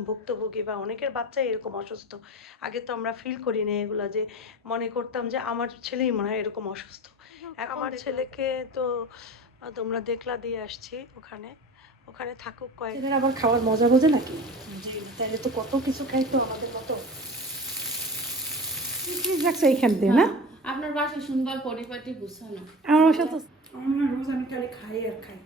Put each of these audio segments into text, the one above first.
এরকম ভুক্তভোগী বা অনেকের বাচ্চাই এরকম অসুস্থ। আগে তো আমরা ফিল করি না এগুলা, যে মনে করতাম যে আমার ছেলেই মনে হয় এরকম অসুস্থ। এখন আমার ছেলেকে তো তোমরা দেখলা দিয়ে আসছি ওখানে। ওখানে থাকুক ছেলেরা আবার খাওয়ার মজা বোঝে নাকি? জি। তাইলে তো কত কিছু খাইতো আমাদের মতো। ফ্রিজ রাখছো এইখান দিয়ে না? আপনার বাসা সুন্দর পরিপাটি গুছানো। আমার বাসা তো আমার রোজ আমি খালি খাই আর খাই।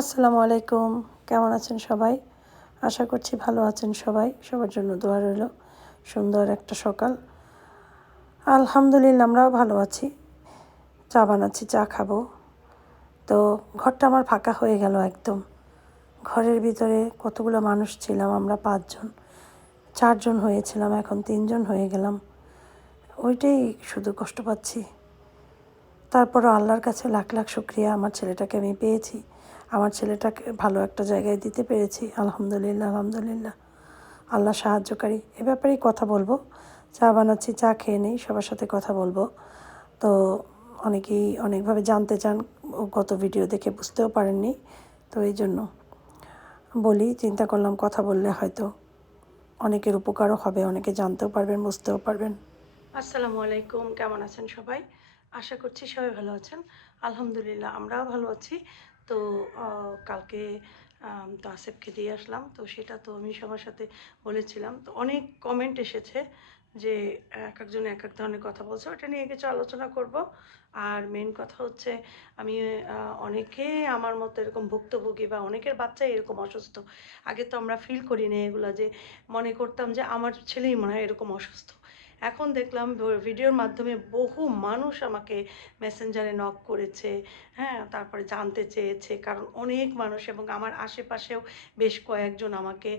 আসসালামু আলাইকুম, কেমন আছেন সবাই? আশা করছি ভালো আছেন সবাই। সবার জন্য দোয়া রইল। সুন্দর একটা সকাল। আলহামদুলিল্লাহ আমরাও ভালো আছি। চা বানাচ্ছি, চা খাবো। তো ঘরটা আমার ফাঁকা হয়ে গেল একদম। ঘরের ভিতরে কতগুলো মানুষ ছিলাম আমরা, 5 জন। 4 জন হয়েছিলাম, এখন 3 জন হয়ে গেলাম। ওইটাই শুধু কষ্ট পাচ্ছি। তারপরও আল্লাহর কাছে লাখ লাখ শুকরিয়া, আমার ছেলেটাকে আমি পেয়েছি। আমার ছেলেটাকে ভালো একটা জায়গায় দিতে পেরেছি। আলহামদুলিল্লাহ, আলহামদুলিল্লাহ। আল্লাহ সাহায্যকারী। এ ব্যাপারেই কথা বলবো। চা বানাচ্ছি, চা খেয়ে নেই, সবার সাথে কথা বলবো। তো অনেকেই অনেকভাবে জানতে চান, গত ভিডিও দেখে বুঝতেও পারেননি। তো এই জন্য বলি, চিন্তা করলাম কথা বললে হয়তো অনেকের উপকারও হবে, অনেকে জানতেও পারবেন, বুঝতেও পারবেন। আসসালামু আলাইকুম, কেমন আছেন সবাই? আশা করছি সবাই ভালো আছেন। আলহামদুলিল্লাহ আমরাও ভালো আছি। তো কালকে তো আসিফকে দিয়ে আসলাম, তো সেটা তো আমি সবার সাথে বলেছিলাম। তো অনেক কমেন্ট এসেছে যে এক একজন এক এক ধরনের কথা বলছে, ওটা নিয়ে কিছু আলোচনা করব। আর মেন কথা হচ্ছে, আমি অনেকে আমার মতো এরকম ভুক্তভোগী বা অনেকের বাচ্চাই এরকম অসুস্থ। আগে তো আমরা ফিল করি না এগুলা, যে মনে করতাম যে আমার ছেলেই মনে হয় এরকম অসুস্থ। এখন দেখলাম ভিডিওর মাধ্যমে বহু মানুষ আমাকে মেসেঞ্জারে নক করেছে, হ্যাঁ, তারপরে জানতে চেয়েছে, কারণ অনেক মানুষ এবং আমার আশেপাশেও বেশ কয়েকজন আমাকে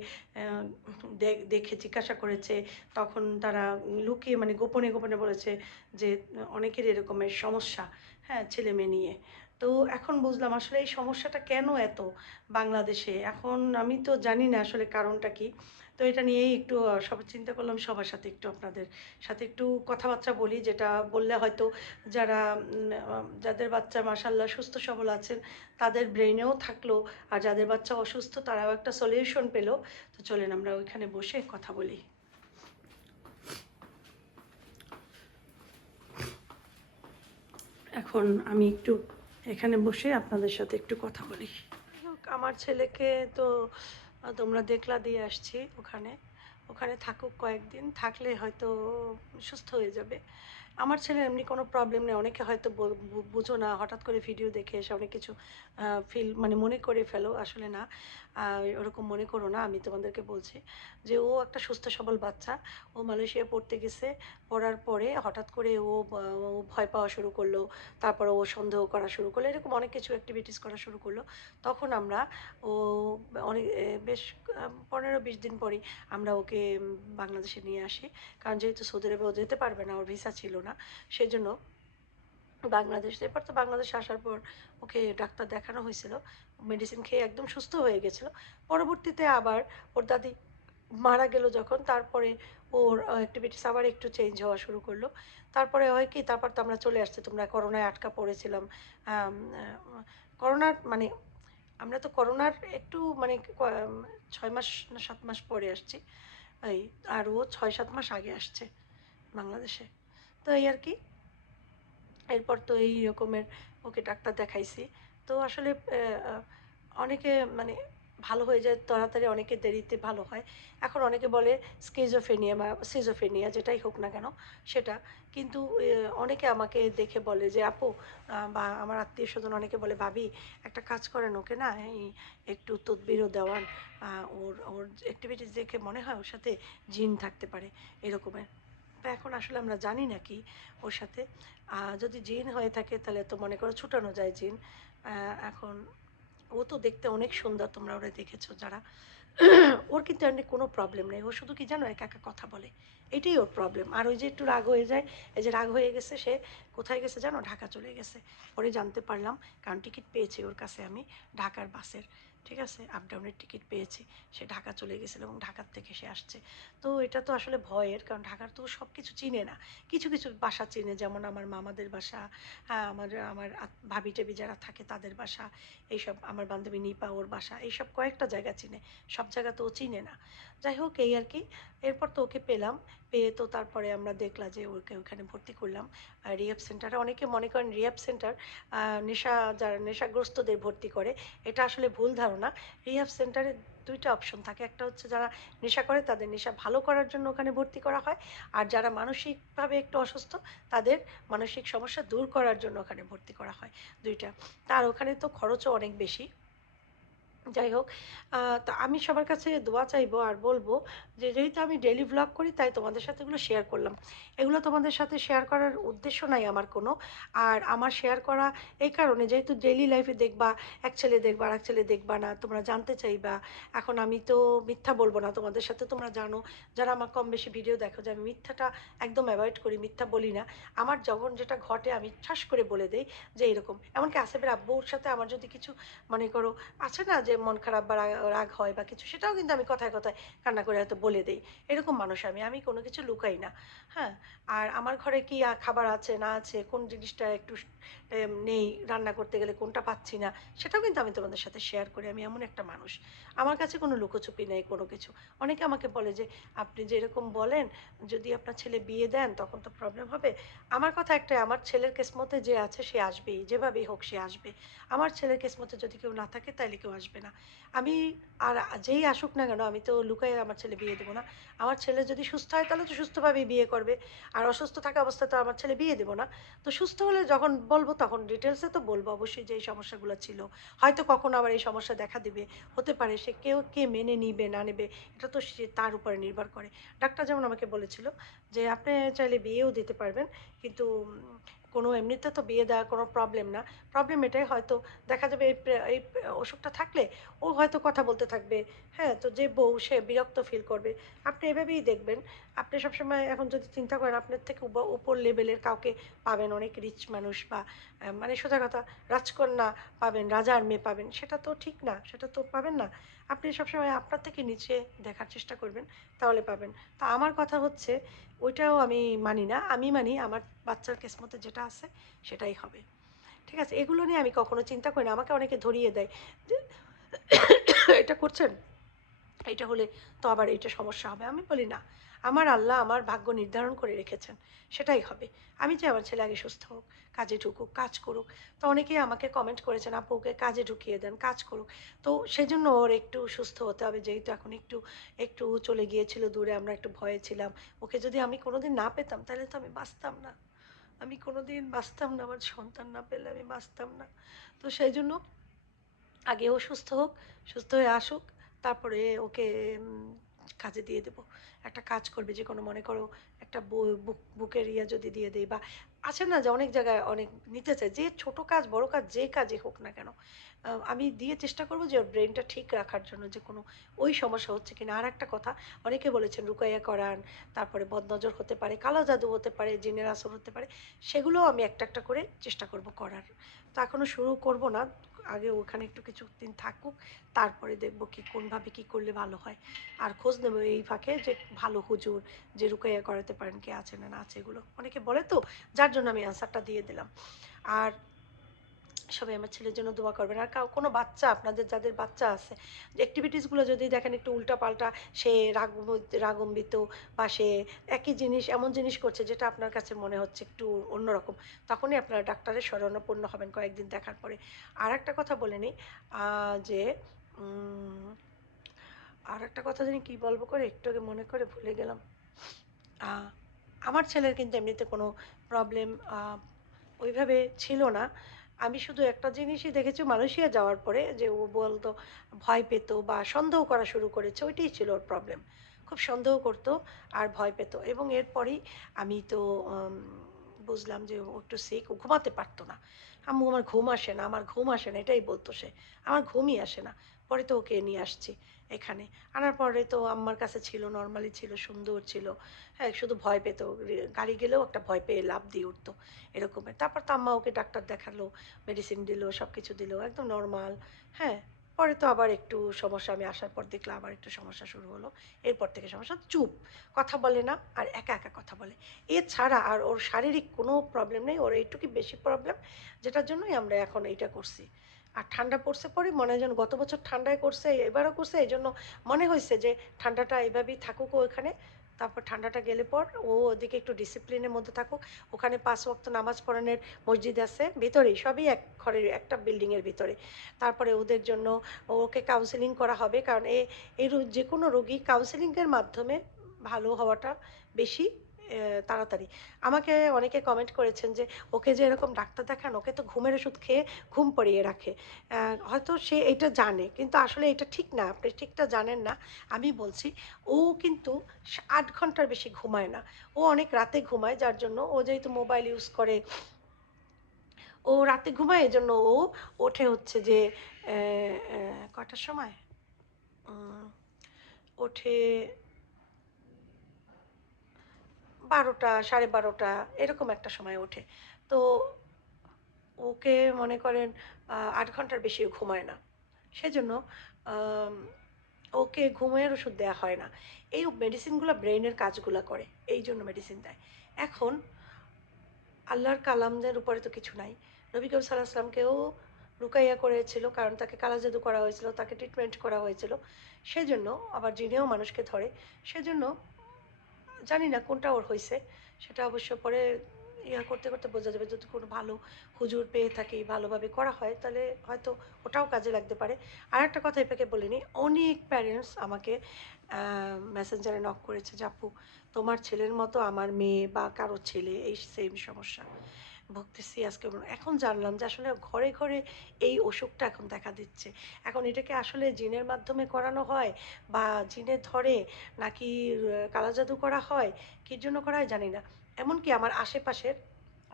দেখে জিজ্ঞাসা করেছে। তখন তারা লুকিয়ে মানে গোপনে গোপনে বলেছে যে অনেকের এরকমের সমস্যা, হ্যাঁ, ছেলে মেয়ে নিয়ে। তো এখন বুঝলাম আসলে এই সমস্যাটা কেন এত বাংলাদেশে। এখন আমি তো জানি না আসলে কারণটা কি। তো এটা নিয়েই একটু সব চিন্তা করলাম সবার সাথে একটু আপনাদের সাথে একটু কথাবার্তা বলি, যেটা বললে হয়তো যারা যাদের বাচ্চা মাশাআল্লাহ সুস্থ সবল আছেন তাদের ব্রেনেও থাকলো, আর যাদের বাচ্চা অসুস্থ তারাও একটা সলিউশন পেলো। তো চলেন আমরা ওইখানে বসে কথা বলি। এখন আমি একটু এখানে বসে আপনাদের সাথে একটু কথা বলি। আমার ছেলেকে তো তোমরা দেখলা দিয়ে আসছি ওখানে। ওখানে থাকুক কয়েকদিন, থাকলে হয়তো সুস্থ হয়ে যাবে। আমার ছেলের এমনি কোনো প্রবলেম নেই। অনেকে হয়তো বুঝো না, হঠাৎ করে ভিডিও দেখে এসে অনেক কিছু ফিল মানে মনে করে ফেলো, আসলে না। ওরকম মনে করো না, আমি তোমাদেরকে বলছি যে ও একটা সুস্থ সবল বাচ্চা। ও মালয়েশিয়া পড়তে গেছে, পড়ার পরে হঠাৎ করে ও ভয় পাওয়া শুরু করলো, তারপরে ও সন্দেহ করা শুরু করলো, এরকম অনেক কিছু অ্যাক্টিভিটিস করা শুরু করলো। তখন আমরা ও অনেক বেশ 15-20 দিন পরই আমরা ওকে বাংলাদেশে নিয়ে আসি। কারণ যেহেতু সৌদি আরবে ও যেতে পারবে না, ওর ভিসা ছিল না, সেজন্য বাংলাদেশ। এরপর তো বাংলাদেশে আসার পর ওকে ডাক্তার দেখানো হয়েছিল, মেডিসিন খেয়ে একদম সুস্থ হয়ে গেছিলো। পরবর্তীতে আবার ওর দাদি মারা গেল যখন, তারপরে ওর অ্যাক্টিভিটিস আবার একটু চেঞ্জ হওয়া শুরু করলো। তারপরে হয় কি, তারপর তো আমরা চলে আসছি, তোমরা করোনায় আটকা পড়েছিলাম। করোনার মানে আমরা তো করোনার একটু মানে 6 মাস না 7 মাস পরে আসছি। এই, আর ও 6-7 মাস আগে আসছে বাংলাদেশে। তো এই আর কি। এরপর তো এই রকমের ওকে ডাক্তার দেখাইছি। তো আসলে অনেকে মানে ভালো হয়ে যায় তাড়াতাড়ি, অনেকে দেরিতে ভালো হয়। এখন অনেকে বলে স্কিজোফ্রেনিয়া বা সিজোফ্রেনিয়া, যেটাই হোক না কেন সেটা। কিন্তু অনেকে আমাকে দেখে বলে যে আপু, বা আমার আত্মীয়স্বজন অনেকে বলে ভাবি একটা কাজ করেন, ওকে না এই একটু তদবিরও দেওয়ান। ওর ওর অ্যাক্টিভিটিস দেখে মনে হয় ওর সাথে জিন থাকতে পারে এরকমের। তো এখন আসলে আমরা জানি না কি ওর সাথে। যদি জিন হয়ে থাকে তাহলে তো মনে করো ছুটানো যায় জিন। এখন ও তো দেখতে অনেক সুন্দর, তোমরা ওরা দেখেছো যারা। ওর কিন্তু এমনি কোনো প্রবলেম নেই। ও শুধু কি জানো, একা একা কথা বলে, এটাই ওর প্রবলেম। আর ওই যে একটু রাগ হয়ে যায়, এই যে রাগ হয়ে গেছে, সে কোথায় গেছে জানো, ঢাকা চলে গেছে। পরে জানতে পারলাম, কারণ টিকিট পেয়েছি ওর কাছে আমি ঢাকার বাসের। ঠিক আছে, আপ ডাউনের টিকিট পেয়েছি। সে ঢাকা চলে গেছিলো এবং ঢাকার থেকে সে আসছে। তো এটা তো আসলে ভয়ের, কারণ ঢাকার তো সব কিছু চিনে না। কিছু কিছু বাসা চিনে, যেমন আমার মামাদের বাসা, আমার আমার ভাবি টাবি যারা থাকে তাদের বাসা, এইসব আমার বান্ধবী নিপা ওর বাসা, এইসব কয়েকটা জায়গা চিনে। সব জায়গা তো ও চিনে না। যাই হোক এই আর কি। এরপর তো ওকে পেলাম। পেয়ে তো তারপরে আমরা দেখলাম যে ওকে ওখানে ভর্তি করলাম রিহ্যাব সেন্টারে। অনেকে মনে করেন রিহ্যাব সেন্টার নেশা, যারা নেশাগ্রস্তদের ভর্তি করে। এটা আসলে ভুল ধারণা। রিহ্যাব সেন্টারে ২ টা অপশন থাকে। একটা হচ্ছে যারা নেশা করে তাদের নেশা ভালো করার জন্য ওখানে ভর্তি করা হয়। আর যারা মানসিকভাবে একটু অসুস্থ তাদের মানসিক সমস্যা দূর করার জন্য ওখানে ভর্তি করা হয়, ২ টা। আর ওখানে তো খরচও অনেক বেশি। যাই হোক, তো আমি সবার কাছে দোয়া চাইবো আর বলবো যে যেহেতু আমি ডেইলি ভ্লগ করি তাই তোমাদের সাথে এগুলো শেয়ার করলাম। এগুলো তোমাদের সাথে শেয়ার করার উদ্দেশ্য নাই আমার কোনো। আর আমার শেয়ার করা এই কারণে, যেহেতু ডেইলি লাইফে দেখবা এক ছেলে দেখবা আরেক ছেলে দেখবা না, তোমরা জানতে চাইবা। এখন আমি তো মিথ্যা বলবো না তোমাদের সাথে, তোমরা জানো যারা আমার কম বেশি ভিডিও দেখো যে আমি মিথ্যাটা একদম অ্যাভয়েড করি, মিথ্যা বলি না। আমার যখন যেটা ঘটে আমি ঠাস করে বলে দেই যে এরকম। এমনকি আসিফের আব্বুর সাথে আমার যদি কিছু মনে করো আছে না যে মন খারাপ বা রাগ হয় বা কিছু, সেটাও কিন্তু আমি কথায় কথায় কান্না করে হয়তো বলে দেই। এরকম মানুষ আমি, আমি কোনো কিছু লুকাই না। হ্যাঁ, আর আমার ঘরে কি খাবার আছে না আছে, কোন জিনিসটা একটু নেই, রান্না করতে গেলে কোনটা পাচ্ছি না, সেটাও কিন্তু আমি তোমাদের সাথে শেয়ার করি। আমি এমন একটা মানুষ, আমার কাছে কোনো লুকোচুপি নেই কোনো কিছু। অনেকে আমাকে বলে যে আপনি যেরকম বলেন যদি আপনার ছেলে বিয়ে দেন তখন তো প্রবলেম হবে। আমার কথা একটাই, আমার ছেলের কিসমতে যে আছে সে আসবেই, যেভাবেই হোক সে আসবে। আমার ছেলের কিসমতে যদি কেউ না থাকে তাইলে কেউ আসবে না। আমি আর যেই আসুক না কেন আমি তো লুকায়ে আমার ছেলে বিয়ে দেবো না। আমার ছেলে যদি সুস্থ হয় তাহলে তো সুস্থভাবেই বিয়ে করবে। আর অসুস্থ থাকা অবস্থায় তো আমার ছেলে বিয়ে দেবো না। তো সুস্থ হলে যখন বলবো তখন ডিটেলসে তো বলবো অবশ্যই যে এই সমস্যাগুলো ছিল। হয়তো কখনো আবার এই সমস্যা দেখা দিবে। হতে পারে সে কে মেনে নিবে না নেবে এটা তো সে তার উপরে নির্ভর করে। ডাক্তার যেমন আমাকে বলেছিল যে আপনি চাইলে বিয়েও দিতে পারবেন। কিন্তু কোনো এমনিতে তো বিয়ে দেওয়া কোনো প্রবলেম না। প্রবলেম এটাই, হয়তো দেখা যাবে এই অসুখটা থাকলে ও হয়তো কথা বলতে থাকবে। হ্যাঁ? তো যে বউ সে বিরক্ত ফিল করবে। আপনি এভাবেই দেখবেন। আপনি সবসময় এখন যদি চিন্তা করেন আপনার থেকে উপর লেভেলের কাউকে পাবেন, অনেক রিচ মানুষ বা মানে সোজা কথা রাজকন্যা পাবেন, রাজার মেয়ে পাবেন, সেটা তো ঠিক না। সেটা তো পাবেন না। আপনি সবসময় আপনার থেকে নিচে দেখার চেষ্টা করবেন, তাহলে পাবেন। তো আমার কথা হচ্ছে ওইটাও আমি মানি না। আমি মানি আমার বাচ্চার কিসমতে যেটা আছে সেটাই হবে। ঠিক আছে? এগুলো নিয়ে আমি কখনো চিন্তা করি না। আমাকে অনেকে ধরিয়ে দেয় যে এটা করছেন, এটা হলে তো আবার এইটা সমস্যা হবে। আমি বলি না। আমার আল্লাহ আমার ভাগ্য নির্ধারণ করে রেখেছেন। সেটাই হবে। আমি চাই আমার ছেলে আগে সুস্থ হোক, কাজে ঢুকুক, কাজ করুক। তো অনেকেই আমাকে কমেন্ট করেছেন, "আপু ওকে কাজে ঢুকিয়ে দেন, কাজ করুক।" তো সেজন্য ওর একটু সুস্থ হতে হবে। যেহেতু এখন একটু চলে গিয়েছিল দূরে, আমরা একটু ভয়ে ছিলাম। ওকে যদি আমি কোনোদিন না পেতাম তাহলে তো আমি বাঁচতাম না। আমি কোনোদিন বাঁচতাম না। আমার সন্তান না পেলে আমি বাঁচতাম না। তো সেইজন্য আগে ও সুস্থ হোক, সুস্থ হয়ে আসুক, তারপরে ওকে উম কাজে দিয়ে দেব। একটা কাজ করবে, যেকোনো মনে করো একটা বুকের ইয়ে যদি দিয়ে দেই, বা আছে না যে অনেক জায়গায় অনেক নিতে চায়, যে ছোট কাজ বড় কাজ যে কাজই হোক না কেন, আমি দিয়ে চেষ্টা করব যে ওর ব্রেইনটা ঠিক রাখার জন্য, যে কোনো ওই সমস্যা হচ্ছে কিনা। আর একটা কথা, অনেকে বলেছেন রুকাইয়া করান, তারপরে বদনজর হতে পারে, কালো জাদু হতে পারে, জিনের আসর হতে পারে, সেগুলোও আমি একটা একটা করে চেষ্টা করব করার। তো এখনো শুরু করব না। আগে ওখানে একটু কিছুদিন থাকুক, তারপরে দেখব কি কোনভাবে কি করলে ভালো হয়। আর খোঁজ নেব এই ফাঁকে যে ভালো হুজুর যে রুকাইয়া করাতে পারেন, কে আছে না আছে, এগুলো অনেকে বলে তো, যার জন্য আমি আনসারটা দিয়ে দিলাম। আর সবাই আমার ছেলের জন্য দোয়া করবেন। আর কোনো বাচ্চা আপনাদের যাদের বাচ্চা আছে, যে অ্যাক্টিভিটিসগুলো যদি দেখেন একটু উল্টাপাল্টা, সে রাগান্বিত বা সে একই জিনিস এমন জিনিস করছে যেটা আপনার কাছে মনে হচ্ছে একটু অন্যরকম, তখনই আপনারা ডাক্তারের শরণাপন্ন হবেন কয়েকদিন দেখার পরে। আর একটা কথা বলে নিই, যে উম আর একটা কথা জানি কি বলবো করে একটু আগে মনে করে ভুলে গেলাম। আ আমার ছেলের কিন্তু এমনিতে কোনো প্রবলেম ওইভাবে ছিল না। আমি শুধু একটা জিনিসই দেখেছি মালয়েশিয়া যাওয়ার পরে, যে ও বলতো ভয় পেত বা সন্দেহ করা শুরু করেছে, ওইটাই ছিল ওর প্রবলেম। খুব সন্দেহ করত আর ভয় পেত, এবং এরপরেই আমি তো আম বুঝলাম যে ও একটু সিক, ও ঘুমাতে পারত না। আম্মু আমার ঘুম আসে না, আমার ঘুম আসে না, এটাই বলত সে। আমার ঘুমই আসে না। পরে তো ওকে নিয়ে আসছি এখানে। আনার পরে তো আম্মার কাছে ছিল, নরমালি ছিল, সুন্দর ছিল। হ্যাঁ, শুধু ভয় পেত। গাড়ি গেলেও একটা ভয় পেয়ে লাফ দিয়ে উঠত, এরকমের। তারপর তো আম্মা ওকে ডাক্তার দেখালো, মেডিসিন দিল, সবকিছু দিল। একদম নরমাল। হ্যাঁ? পরে তো আবার একটু সমস্যা, আমি আসার পর দেখলাম আবার একটু সমস্যা শুরু হলো। এরপর থেকে সমস্যা, চুপ, কথা বলে না, আর একা একা কথা বলে। এছাড়া আর ওর শারীরিক কোনো প্রবলেম নেই, ওর এইটুকুই বেশি প্রবলেম, যেটার জন্যই আমরা এখন এইটা করছি। আর ঠান্ডা পড়ছে পরে মনে হয় যেন গত বছর ঠান্ডায় করছে, এবারও করছে, এই জন্য মনে হয়েছে যে ঠান্ডাটা এইভাবেই থাকুক ওখানে। তারপর ঠান্ডাটা গেলে পর ও ওদিকে একটু ডিসিপ্লিনের মধ্যে থাকুক। ওখানে ৫ ওয়াক্ত নামাজ পড়ানোর মসজিদ আছে ভিতরেই, সবই এক ঘরের একটা বিল্ডিংয়ের ভিতরে। তারপরে ওদের জন্য ওকে কাউন্সেলিং করা হবে, কারণ এই যে কোনো রোগী কাউন্সেলিংয়ের মাধ্যমে ভালো হওয়াটা বেশি তাড়াতাড়ি। আমাকে অনেকে কমেন্ট করেছেন যে ওকে যে এরকম ডাক্তার দেখান, ওকে তো ঘুমের ওষুধ খেয়ে ঘুম পড়িয়ে রাখে। হয়তো সে এটা জানে, কিন্তু আসলে এটা ঠিক না, আপনি ঠিকটা জানেন না। আমি বলছি, ও কিন্তু ৮ ঘন্টার বেশি ঘুমায় না। ও অনেক রাতে ঘুমায়, যার জন্য ও যেহেতু মোবাইল ইউজ করে, ও রাতে ঘুমায়, এজন্য ও ওঠে হচ্ছে যে কটার সময় ওঠে, ১২টা, ১২:৩০ এরকম একটা সময় ওঠে। তো ওকে মনে করেন ৮ ঘন্টার বেশিও ঘুমায় না। সেজন্য আম ওকে ঘুমের ওষুধ দেয়া হয় না। এই মেডিসিনগুলো ব্রেইনের কাজগুলা করে, এই জন্য মেডিসিন দেয়। এখন আল্লাহর কালামদের উপরে তো কিছু নাই। নবী করিম সাল্লাল্লাহু আলাইহি ওয়াসাল্লামকেও রুকাইয়া করেছিল, কারণ তাকে কালা জাদু করা হয়েছিল, তাকে ট্রিটমেন্ট করা হয়েছিল। সেজন্য আবার জিনেও মানুষকে ধরে। সেজন্য জানি না কোনটা ওর হইছে, সেটা অবশ্য পরে করতে করতে বোঝা যাবে। যদি কোনো ভালো হুজুর পেয়ে থাকি, ভালোভাবে করা হয়, তাহলে হয়তো ওটাও কাজে লাগতে পারে। আরেকটা কথা এটাকে বলিনি, অনেক প্যারেন্টস আমাকে মেসেঞ্জারে নক করেছে যে আপু, তোমার ছেলের মতো আমার মেয়ে বা কারো ছেলে এই সেম সমস্যা ভুগতেছি আজকে। এখন জানলাম যে আসলে ঘরে ঘরে এই অসুখটা এখন দেখা দিচ্ছে। এখন এটাকে আসলে জিনের মাধ্যমে করানো হয়, বা জিনে ধরে, নাকি কালাজাদু করা হয়, কির জন্য করা হয় জানি না। এমনকি আমার আশেপাশের,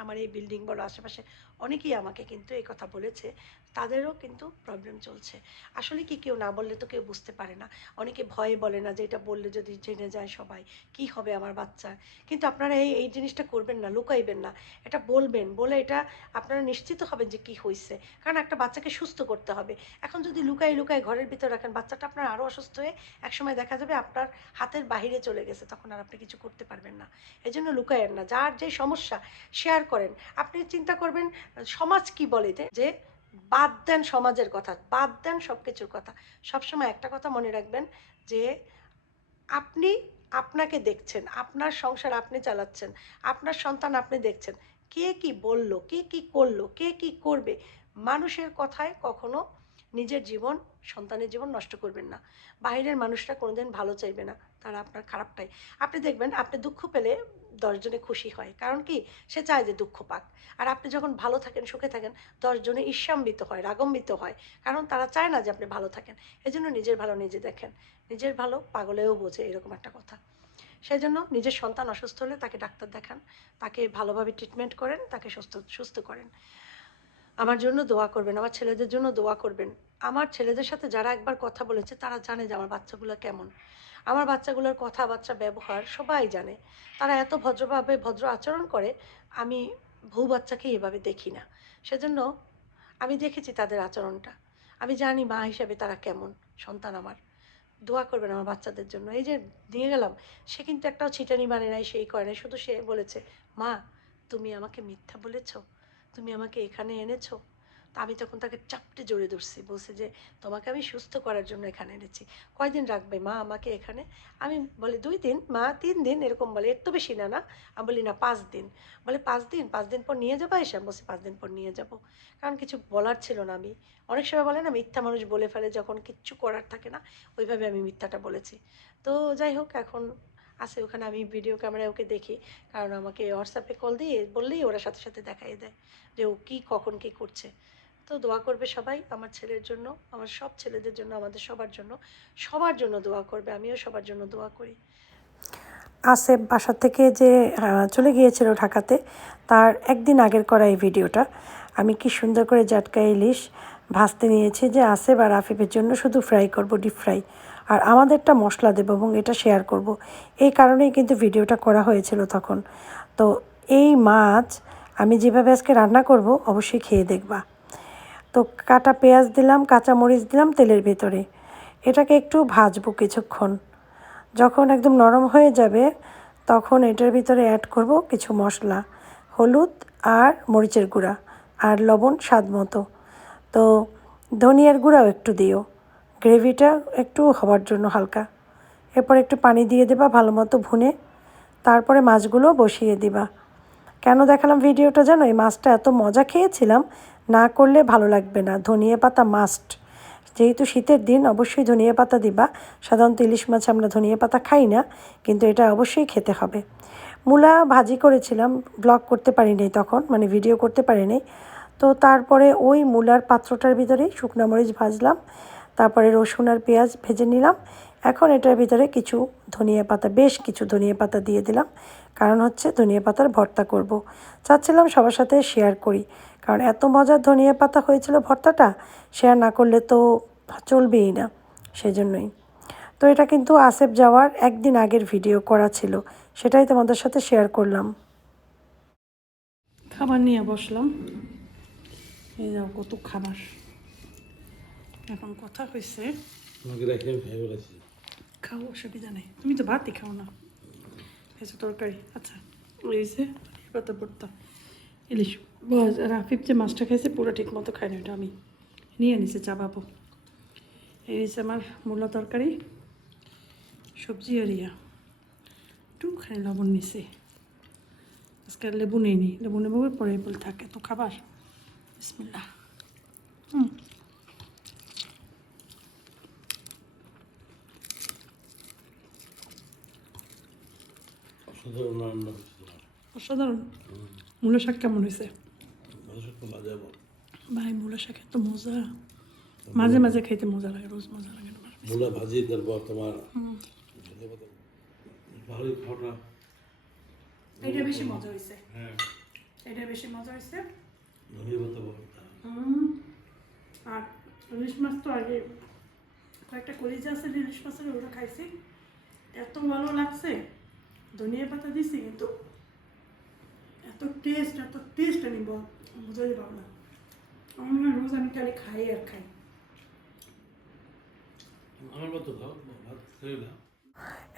আমার এই বিল্ডিং বলো, আশেপাশে অনেকেই আমাকে কিন্তু এই কথা বলেছে, তাদেরও কিন্তু প্রবলেম চলছে। আসলে কি, কেউ না বললে তো কেউ বুঝতে পারে না। অনেকে ভয়ে বলে না যে এটা বললে যদি জেনে যায় সবাই, কি হবে আমার বাচ্চার। কিন্তু আপনারা এই জিনিসটা করবেন না, লুকাইবেন না, এটা বলবেন। বলে এটা আপনারা নিশ্চিত হবেন যে কি হয়েছে, কারণ একটা বাচ্চাকে সুস্থ করতে হবে। এখন যদি লুকাই লুকাই ঘরের ভিতর রাখেন, বাচ্চাটা আপনার আরও অসুস্থ হয়ে একসময় দেখা যাবে আপনার হাতের বাহিরে চলে গেছে, তখন আর আপনি কিছু করতে পারবেন না। এই জন্য লুকায়েন না, যার যে সমস্যা শেয়ার করেন। আপনি চিন্তা করবেন সমাজ কি বলে, যে বাদ দেন সমাজের কথা, বাদ দেন সব কিছুর কথা। সবসময় একটা কথা মনে রাখবেন, যে আপনি আপনাকে দেখছেন, আপনার সংসার আপনি চালাচ্ছেন, আপনার সন্তান আপনি দেখছেন। কে কি বলল, কে কি করলো, কে কি করবে, মানুষের কথায় কখনো নিজের জীবন, সন্তানের জীবন নষ্ট করবেন না। বাইরের মানুষরা কোনোদিন ভালো চাইবে না, তারা আপনার খারাপটাই। আপনি দেখবেন আপনি দুঃখ পেলে ১০ জনে খুশি হয়, কারণ কি, সে চায় যে দুঃখ পাক। আর আপনি যখন ভালো থাকেন, সুখে থাকেন, ১০ জনে ঈর্ষান্বিত হয়, রাগান্বিত হয়, কারণ তারা চায় না যে আপনি ভালো থাকেন। এজন্য নিজের ভালো নিজে দেখেন। নিজের ভালো পাগলেও বোঝে, এরকম একটা কথা। সেই জন্য নিজের সন্তান অসুস্থ হলে তাকে ডাক্তার দেখান, তাকে ভালোভাবে ট্রিটমেন্ট করেন, তাকে সুস্থ সুস্থ করেন। আমার জন্য দোয়া করবেন, আমার ছেলেদের জন্য দোয়া করবেন। আমার ছেলেদের সাথে যারা একবার কথা বলেছে, তারা জানে যে আমার বাচ্চাগুলো কেমন। আমার বাচ্চাগুলোর কথাবার্তা, ব্যবহার সবাই জানে। তারা এত ভদ্রভাবে ভদ্র আচরণ করে, আমি বউ বাচ্চাকে এভাবে দেখি না। সেজন্য আমি দেখেছি তাদের আচরণটা, আমি জানি মা হিসাবে তারা কেমন। সন্তান আমার, দোয়া করবেন আমার বাচ্চাদের জন্য। এই যে দিয়ে গেলাম, সে কিন্তু একটাও ছিটানি মানে নাই, সেই করে নাই, শুধু সে বলেছে, মা তুমি আমাকে মিথ্যা বলেছ, তুমি আমাকে এখানে এনেছো। তা আমি তখন তাকে চাপটে জড়িয়ে ধরছি, বলছে যে তোমাকে আমি সুস্থ করার জন্য এখানে এনেছি। কয়দিন রাখবে মা আমাকে এখানে? আমি বলি ২ দিন, মা ৩ দিন, এরকম বলে, এর তো বেশি না। না, আমি বলি না ৫ দিন। বলে ৫ দিন, ৫ দিন পর নিয়ে যাবো এসে? আমি বলছি ৫ দিন পর নিয়ে যাব, কারণ কিছু বলার ছিল না। আমি অনেক সময় বলে না, মিথ্যা মানুষ বলে ফেলে যখন কিচ্ছু করার থাকে না, ওইভাবে আমি মিথ্যাটা বলেছি। তো যাই হোক, এখন আছে ওখানে, আমি ভিডিও ক্যামেরায় ওকে দেখি, কারণ আমাকে হোয়াটসঅ্যাপে কল দিয়ে বললেই ওরা সাথে সাথে দেখাই দেয় যে ও কী কখন কী করছে। তো দোয়া করবে সবাই আমার ছেলের জন্য, আমার সব ছেলেদের জন্য, আমাদের সবার জন্য দোয়া করবে। আমিও সবার জন্য দোয়া করি। আসেফ বাসা থেকে যে চলে গিয়েছিল ঢাকাতে, তার একদিন আগের করা এই ভিডিওটা। আমি কি সুন্দর করে জাটকা ইলিশ ভাজতে নিয়েছি, যে আসেফ আর আফিফের জন্য শুধু ফ্রাই করব, ডিপ ফ্রাই, আর আমাদেরটা মশলা দেবো এবং এটা শেয়ার করব। এই কারণেই কিন্তু ভিডিওটা করা হয়েছিল তখন। তো এই মাছ আমি যেভাবে আজকে রান্না করব, অবশ্যই খেয়ে দেখবা। তো কাটা পেঁয়াজ দিলাম, কাঁচামরিচ দিলাম তেলের ভিতরে। এটাকে একটু ভাজবো কিছুক্ষণ। যখন একদম নরম হয়ে যাবে তখন এটার ভিতরে অ্যাড করব কিছু মশলা, হলুদ আর মরিচের গুঁড়া আর লবণ স্বাদ মতো। তো ধনিয়ার গুঁড়াও একটু দিও, গ্রেভিটা একটু হওয়ার জন্য হালকা। এরপর একটু পানি দিয়ে দেবা ভালো মতো ভুনে, তারপরে মাছগুলো বসিয়ে দিবা। কেন দেখালাম ভিডিওটা জানো? এই মাছটা এত মজা খেয়েছিলাম, না করলে ভালো লাগবে না। ধনিয়া পাতা মাস্ট, যেহেতু শীতের দিন অবশ্যই ধনিয়া পাতা দিবা। সাধারণত ইলিশ মাছ আমরা ধনিয়া পাতা খাই না, কিন্তু এটা অবশ্যই খেতে হবে। মূলা ভাজি করেছিলাম, ব্লগ করতে পারিনি তখন, মানে ভিডিও করতে পারিনি। তো তারপরে ওই মূলার পাত্রটার ভিতরেই শুকনো মরিচ ভাজলাম, তারপরে রসুন আর পেঁয়াজ ভেজে নিলাম। এখন এটার ভিতরে কিছু ধনিয়া পাতা, বেশ কিছু ধনিয়া পাতা দিয়ে দিলাম, কারণ হচ্ছে ধনিয়া পাতার ভর্তা করব। চাচ্ছিলাম সবার সাথে শেয়ার করি, কারণ এত মজার ধনিয়া পাতা হয়েছিল ভর্তাটা, শেয়ার না করলে তো চলবেই না, সেজন্যই। তো এটা কিন্তু আসেফ যাওয়ার একদিন আগের ভিডিও করা ছিল, সেটাই তোমাদের সাথে শেয়ার করলাম। খাবার নিয়ে বসলাম, এই যাও কত খাবার। এখন কথা হয়েছে, খাও, অসুবিধা নেই। তুমি তো ভাতই খাও না, খেয়েছো তরকারি। আচ্ছা, এই যে পাতা ভর্তা, ইলিশ রাফিফ যে মাছটা খাইছে পুরো ঠিক মতো খাই না, এটা আমি নিয়ে নিছি চাপাবো। এই হচ্ছে আমার মূলা তরকারি, সবজি আর একটুখানি লবণ নিছি। আজকে আর লেবু নেই, লেবু নেবো পরে বলে থাকে তো খাবার। বিসমিল্লাহ। অসাধারণ। মূলা শাক কেমন হয়েছে ভাই? মূলা শাক এত মজা, মাঝে মাঝে খাইতে মজা লাগে, রোজ মজা লাগে না। মূলা ভাজি, তারপর তোমার ভালোই খাওয়া। এটা বেশি মজা হয়েছে, এটা বেশি মজা হয়েছে। আর ইলিশ মাছ তো আগে কয়েকটা কলিজা আছে ইলিশ মাছের, ওটা খাইছি, এত ভালো লাগছে। ধনিয়া পাতা দিছি কিন্তু এত টেস্ট আমি বোঝাই পারবো না। আমার মনে হয় রোজ আমি খালি খাই আর খাই।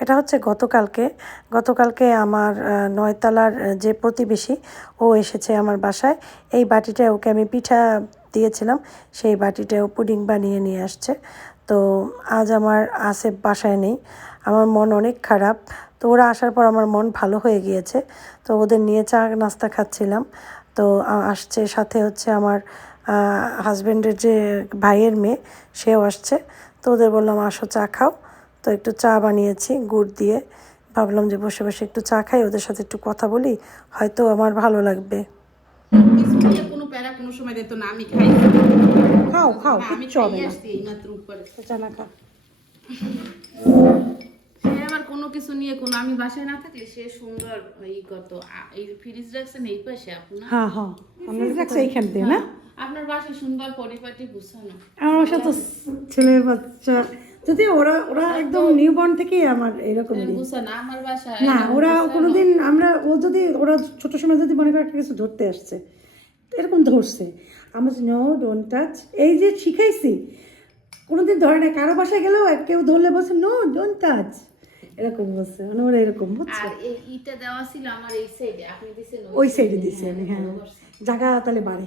এটা হচ্ছে গতকালকে আমার নয়তলার যে প্রতিবেশী ও এসেছে আমার বাসায়। এই বাটিটায় ওকে আমি পিঠা দিয়েছিলাম, সেই বাটিটাও পুডিং বানিয়ে নিয়ে আসছে। তো আজ আমার আসেফ বাসায় নেই, আমার মন অনেক খারাপ। তো ওরা আসার পর আমার মন ভালো হয়ে গিয়েছে। তো ওদের নিয়ে চা নাস্তা খাচ্ছিলাম। তো আসছে সাথে হচ্ছে আমার হাজব্যান্ডের যে ভাইয়ের মেয়ে, সেও আসছে। তো ওদের বললাম আসো চা খাও। তো একটু চা বানিয়েছি গুড় দিয়ে, ভাবলাম যে বসে বসে একটু চা খাই, ওদের সাথে একটু কথা বলি, হয়তো আমার ভালো লাগবে। কোনো প্যারা কোনো সময় দিত না, আমি খাই। খাও খাও, আমি কিচ্ছু হবে খাই না। আসছি এইমাত্র উপরে। চা না খা। সে আবার কোনো কিছু নিয়ে কোনো, আমি বাসায় না থাকলে সে সুন্দর এই ফ্রিজ রাখছেন এই পাশে আপনার। হ্যাঁ হ্যাঁ, আমরা রাখছি এইখান দিয়ে না। আপনার বাসায় সুন্দর পরিপাটি গুছানো। আমার বাসা তো ছেলে বাচ্চা, যদি ওরা একদম নিউবর্ন থেকেই আমার এরকম গুছানো আমার বাসায় না। ওরা কোনোদিন ওরা ছোট সময় যদি মনে করে একটা কিছু ধরতে আসছে, এরকম ধরছে, আমার নো ডোন্ট টাচ, এই যে শিখাইছি, কোনোদিন ধরে না। কারো বাসায় গেলেও কেউ ধরলে বলছে নো ডোন্ট টাচ, এরকম বলছে, মানে ওরা এরকম বুঝছে। আর এইটা দেওয়া ছিল আমার এই সাইডে, আপনি দিছেন ওই সাইডে দিছি আমি। হ্যাঁ, জায়গা তাহলে বাড়ে।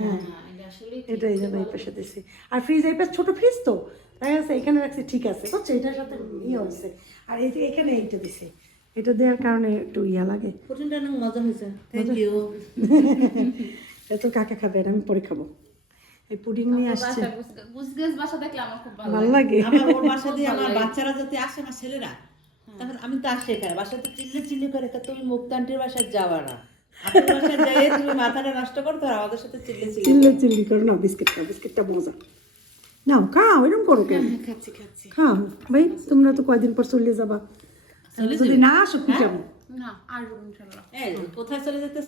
হ্যাঁ এটা আসলে এটা এই জন্য এই পাশে দিছি। আর ফ্রিজ এই পাশে ছোট ফ্রিজ তো, তাই আছে এখানে রাখছি, ঠিক আছে বুঝছো, এটার সাথে হয়েছে। আর এই যে এখানে এইটা দিছি, এটা দেওয়ার কারণে একটু লাগে। পুডিংটা অনেক মজা হয়েছে, থ্যাংক ইউ। এত কাকা খাবে, এটা আমি পরে খাবো। এই পুডিং নিয়ে আসছে, গুছগাছ বাসা দেখলে আমার খুব ভালো ভালো লাগে। আমার ওর বাসা দিয়ে আমার বাচ্চারা যদি আসে, আমার ছেলেরা, তখন আমি তো আসে খাই, বাসাতে চিল্লি করে, তা তুমি মুক্তান্টির বাসায় যাওয়া না, আপনার বাসায় যাই তুমি মাথাটা নষ্ট করতো আর আমাদের সাথে চিল্লি করো না। বিস্কিটটা মজা নাও, খাও, এরকম করো কেন? খাচ্ছি খাও ভাই, তোমরা তো কয়দিন পর চলে যাবা, যদি না আসো পিটাবো না আর ইনশাআল্লাহ। কোথায় চলে যেতে